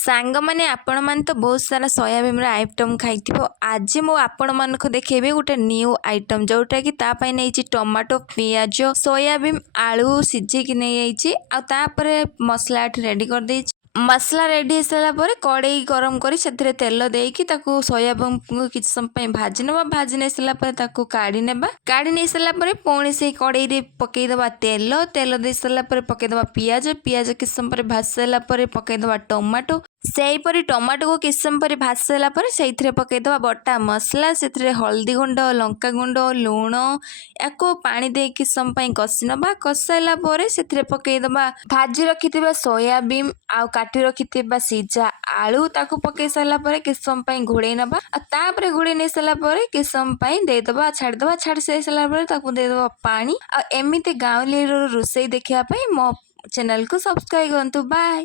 ସାଙ୍ଗମାନେ ଆପଣମାନେ ତ ବହୁତ ସାରା ସୋୟାବିନ୍ର ଆଇଟମ୍ ଖାଇଥିବ। ଆଜି ମୁଁ ଆପଣମାନଙ୍କୁ ଦେଖେଇବି ଗୋଟେ ନ୍ୟୁ ଆଇଟମ୍, ଯେଉଁଟାକି ତା ପାଇଁ ନେଇଛି ଟମାଟୋ, ପିଆଜ, ସୋୟାବିନ୍, ଆଳୁ ସିଝେଇକି ନେଇଯାଇଛି। ଆଉ ତାପରେ ମସଲା ଏଠି ରେଡ଼ି କରିଦେଇଛି। ମସଲା ରେଡ଼ି ହେଇସାରିଲା ପରେ କଡ଼େଇ ଗରମ କରି ସେଥିରେ ତେଲ ଦେଇକି ତାକୁ ସୋୟାବିନ୍କୁ କିଛି ସମୟ ପାଇଁ ଭାଜି ନେବା। ଭାଜି ନେଇ ସାରିଲା ପରେ ତାକୁ କାଢ଼ି ନେବା। କାଢ଼ି ନେଇ ସାରିଲା ପରେ ପୁଣି ସେଇ କଡ଼େଇରେ ପକେଇଦେବା ତେଲ। ତେଲ ଦେଇ ସାରିଲା ପରେ ପକେଇଦେବା ପିଆଜ। ପିଆଜ କିଛି ସମୟ ପରେ ଭାଜି ସାରିଲା ପରେ ପକେଇଦେବା ଟମାଟୋ। ସେହିପରି ଟମାଟୋକୁ କିଛି ସମୟ ପରେ ଭାଜି ସାରିଲା ପରେ ସେଇଥିରେ ପକେଇଦେବା ବଟା ମସଲା। ସେଥିରେ ହଳଦୀ ଗୁଣ୍ଡ, ଲଙ୍କାଗୁଣ୍ଡ, ଲୁଣ, ୟାକୁ ପାଣି ଦେଇକି କିଛି ସମୟ ପାଇଁ କଷି ନେବା। କଷି ସାରିଲା ପରେ ସେଥିରେ ପକେଇଦେବା ଭାଜି ରଖିଥିବା ସୋୟାବିନ୍ ଆଉ କାଟି ରଖିଥିବା ସିଝା ଆଳୁ। ତାକୁ ପକେଇ ସାରିଲା ପରେ କିଛି ସମୟ ପାଇଁ ଘୋଡ଼େଇ ନେବା। ଆଉ ତାପରେ ଘୋଡ଼େଇ ନେଇ ସାରିଲା ପରେ କିଛି ସମୟ ପାଇଁ ଦେଇଦେବା, ଛାଡ଼ିଦେବା। ଛାଡ଼ି ସାରିଲା ପରେ ତାକୁ ଦେଇଦେବା ପାଣି। ଆଉ ଏମିତି ଗାଉଁଲିର ରୋଷେଇ ଦେଖିବା ପାଇଁ ମୋ ଚ୍ୟାନେଲକୁ ସବସ୍କ୍ରାଇବ୍ କରନ୍ତୁ। ବାଏ।